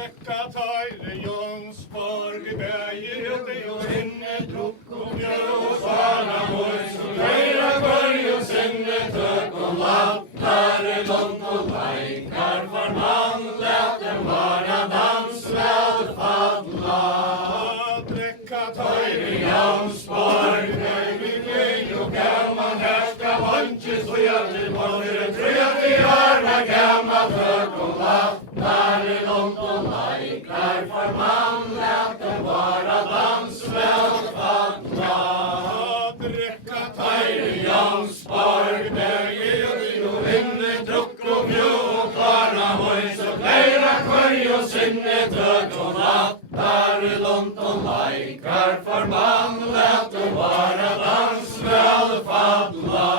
Drekka tøyre Jonsborg, vi bæger ut i og inne, drukk og mjøl og svara mor, så høyra börj og sinne, tøk og lattare, långt og leikar, for man lät dem vara dans, vel fadla. Drekka tøyre Jonsborg, vi bæger og gammal, her skal vannkjes, og jeg til borre, trøt i arma, gammal, tøk og lattare, långt og leikar, for man lät dem vara dans, vel fadla. Drekka tøyre Jonsborg, bæger ut i og inne, drukk og mjø og klara hoi, så pleira kvøy og sinne, tøk og lattare, långt og leikar, for man lät dem vara dans, vel fadla.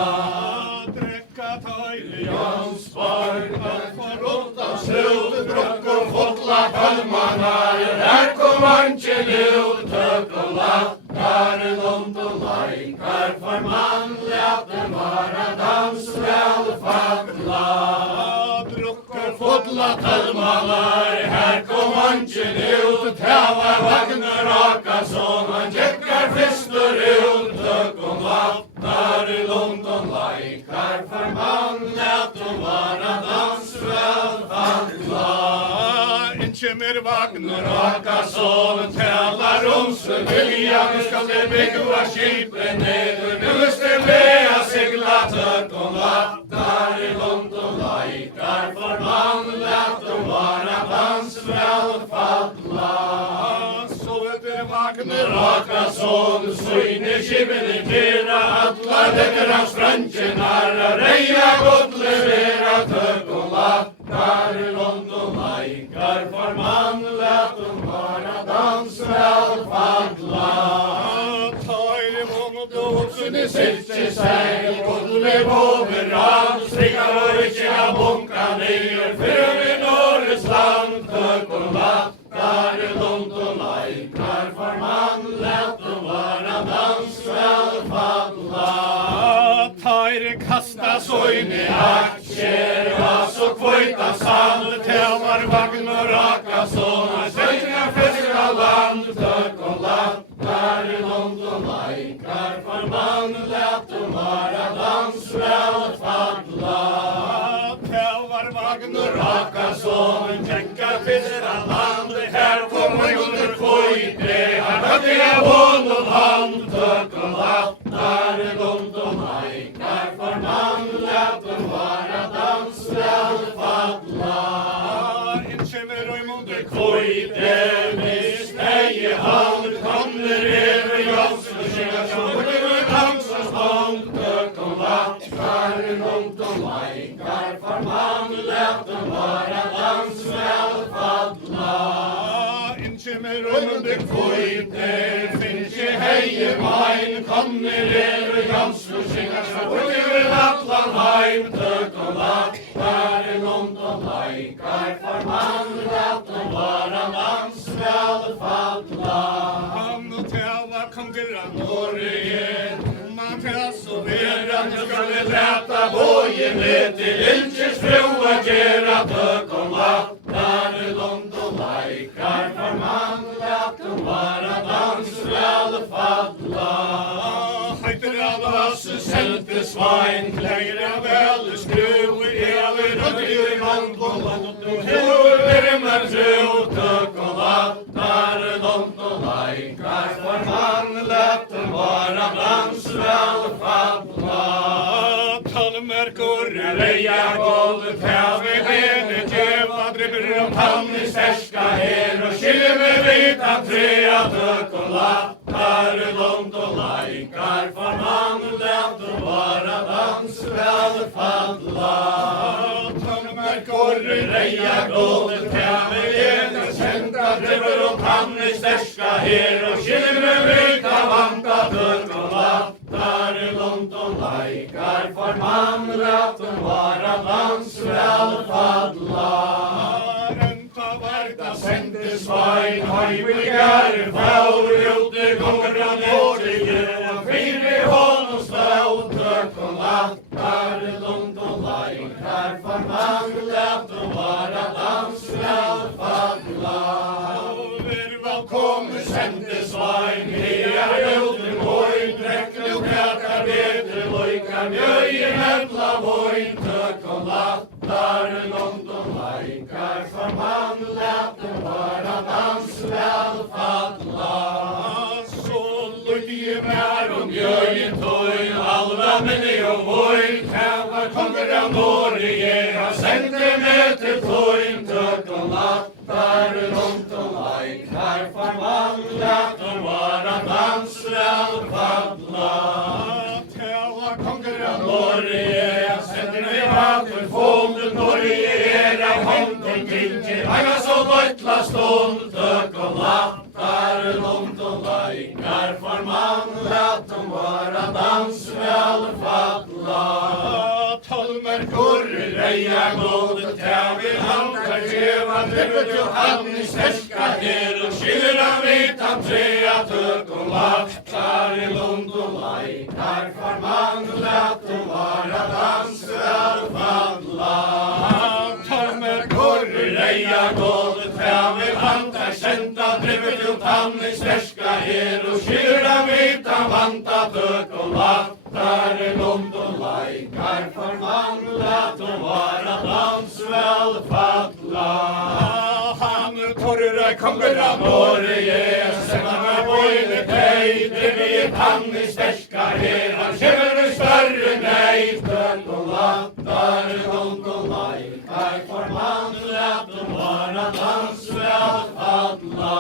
Drekka tøyre Jonsborg, for rundt av slut, drukk og fotla kalmanar, her kom anke lut, tøk og lattare, långt og leikar, for man lät dem vara dans, vel fadla. Drukk og fotla kalmanar, her kom anke lut, tæva vagnar Akason, han tjekkar fistur ut, tøk og lattare, långt og leikar, for man lät dem vara dans, vel fadla. Kjemmer vagnar Akason, talar så vilja, nu skal det bygga skipet neder, nu skal lea sigla, tøk og lattare, långt og leikar, for man lät dem vara dans, vel fadla. Så etter vagnar Akason, syne skipene tira, atlar etter hans frantjenar, reia godt levera, tøk og lattare, långt og leikar, for man lät dem vara dans, vel fadla. Tøyre vondt og hodsene sitter seg, godle overalt, strikar og ikke av bunka nyer, før i Norges land, tøk og lattare, långt og leikar, for man lät dem vara dans, vel fadla. Tøyre kasta så inn i aksjer, så kvøyta sand, tævar vagnar Akason, søgna fiska land, tøk og lattare, långt og leikar, for man lät dem vara dans, vel fadla. Tævar vagnar Akason, tjekka fiska land, her kom under kvøyte, her høtte jeg vån og hand, tøk og lattare, långt og leikar, for man lät dem vara dans, vel fadla. Kjemmer og imunde kvøyte, misnei han, kommer over Jonsson, skjega sjåle, dansa stånd, tøk og lattare, långt og leikar, for man lät dem vara dans, vel fadla. Kjemmer og imunde kvøyte, finnes je heie mein, kommer over Jonsson, skjega sjåle, atlan heim, tøk og lattare, långt og leikar, for man lät dem vara dans, vel fadla. Han og tæva konger av Norge, man tæs og vera, nu skal vi leta boje med til Ilkjes fru at gjera, tøk og lattare, långt og leikar, for man lät dem vara dans, vel fadla. Heiter av oss selte svein, kleira vel skru, eller rødde i vannbollen, hvor virmer tro, tøk og lattare, långt og leikar, for man lät dem vara dans, vel fadla. Tallmerkor reia golv, tæve vene tjeva, dribber tann i sterska her, og skilme vita trea, tøk og lattare, långt og leikar, for man lät dem vara dans, vel fadla. Tallmerkor reia golv, tæve vene kjenta, dribber tann i sterska her, og skilme vita vanta, tøk og lattare, långt og leikar, for man lät dem vara dans, vel fadla. Renta verda sendte svein, heivigar faur, ute gonger av Norge, og fire hånd og slå, tøk og lattare, långt og leikar, for man lät dem vara dans, vel fadla. mjögin ella voin, tök og lattar, lund og lækar, for mann laten vara dans vel falla. Så lugge mer om mjögin tøy, alla minni og voin, kæva konger av Norge, har sendte med til tøyn, tök og lattar, lund og lækar, for mann laten vara dans vel falla. Tæva konger av Norge, jeg sender vi hater folden, Norge av hånden til laga så løytla stånd, tøk og lattar, lund og lækar, for mann laten vara dans vel falla. Tolmer kurri reia gode, tævi handar djeva, drivut jo hann i sterska her, og skilra vitan trea, tøk og lattar, lund og lækar, for mann laten vara dans vel falla. Tolmer kurri reia gode, tævi handar senda, drivut jo hann i sterska her, og skilra vitan vanta, tøk og lattar, lund og lækar, for mann laten vara dans vel falla. Han torra konger av Norge, senda meg boine tei, drivit han i sterska her, han kjemmer i større nei, tøk og lattar, lund og lækar, for mann laten vara dans vel falla.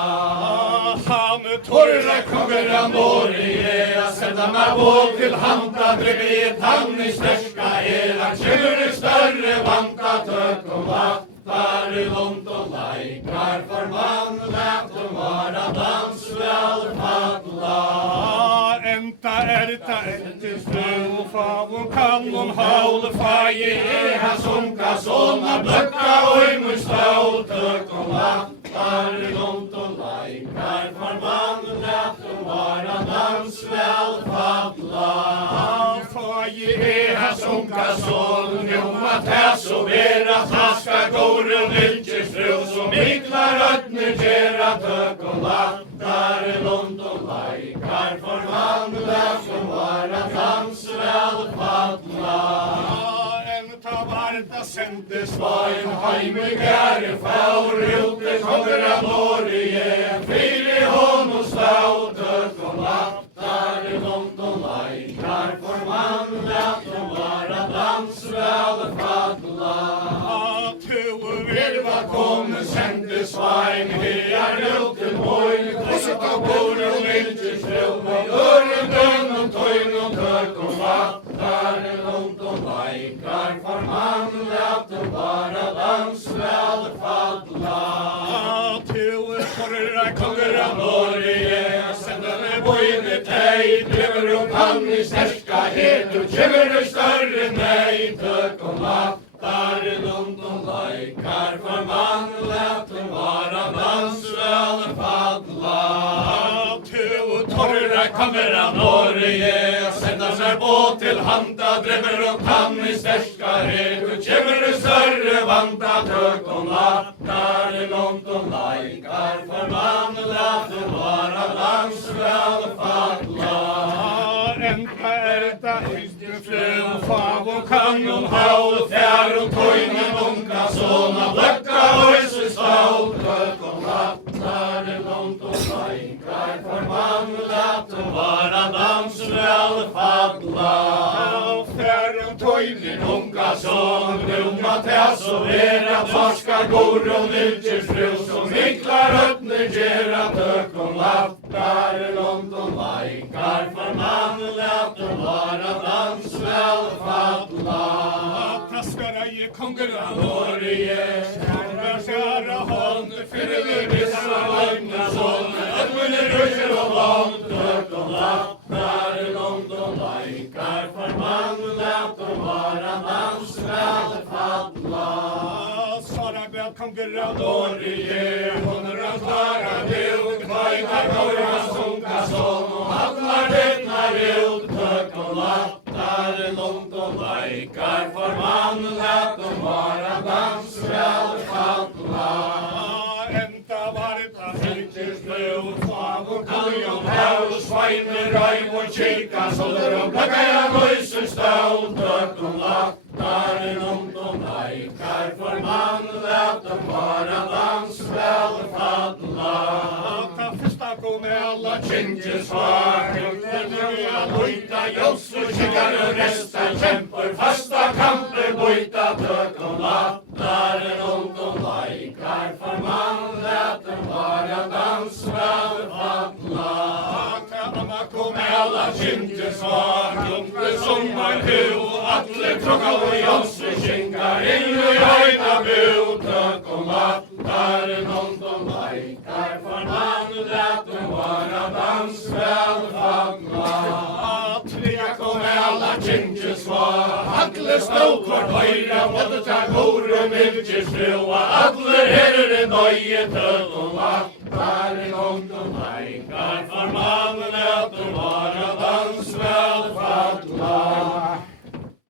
Han torra konger av Norge, senda meg båt til handa, drivit han i sterska her, han kjemmer i større vanta, tøk og lattar, lund og lækar, for mann laten vara dans vel falla. Enta etter stund, favun kannum haule fagi, ha sunka såna bløkka og i mun stål, tøk og lattar, lund og lækar, for mann laten vara dans vel falla. Fagi, ha sunka såna, njoma tæs og vera, taska gården vilkir stru, som mikla røtner gjerra, tøk og lattar, lund og lækar, for mann laten vara dans vel falla. Enta varta sendte svein, heim i gære faur, ute konger av Norge, fyri honum stau, tøk og lattar, lund og lækar, for mann laten vara dans vel falla. Virva kom, sendte svein, hear ute moin, kosset av bordet og vilkir strøm, øren døgn og tøgn og tøk og lattar, lund og lækar, for mann laten vara dans vel falla. Torra konger av Norge, senda meg boine tei, driver og kann i sterska her, du kjemmer i større nei, tøk og lattar, lund og lækar, for mann laten vara dans vel falla. Torra konger av Norge, senda meg båt til handa, driver og kann i sterska her, du kjemmer i større vanta, tøk og lattar, lund og lækar, for mann laten vara dans vel falla. Enta erta yttre fløv, favun kannum haul, fjærum tøynen unga såna, bløkka høyse stål, tøk og lattar, lund og lækar, for mann laten vara dans vel falla. Fjærum tøynen unga såna, blomma tæs og vera, taska gården vilkir stru, som mikla røtner gjerra, tøk og lattar, lund og lækar, for mann laten vara dans vel falla. Taskara i konger av Norge, skjæra hånd, fyrer vissa løgna sånn, ødmunne røyser og bånd, tøk og lattar, lund og lækar, for mann laten vara dans vel falla. Sara vel konger av Norge, honor av klara vild, kvainar gårda sunka sånn, og hallar degnar vild, tøk og lattar, lund og lækar, for mann laten vara dans vel falla. Enta varta fylkir fløv, favun kannum haul, Reiner Raimund kyrkan sålder om plaggar möjsen stöld och lattaren de lajkar för man lät dem bara dansväl fadla. Ta första gå med alla tjänster svar, jag lojta joss och kikar och resten kämpar fasta kamper bojta tök och lattaren de lajkar för man lät dem bara dansväl fadla. Kom alla tjänster svar, jompe som man huvud, alle tråkar och josser kinkar in i höjda bud, tök och lattaren de lajkar för man lät dem vara dansväl fadla. Trea kom alla tjänster svar, alle stod kvart höjra, måtte ta gore mycket skrua, alle herre nöje, tök och lattaren de lajkar för man lät dem vara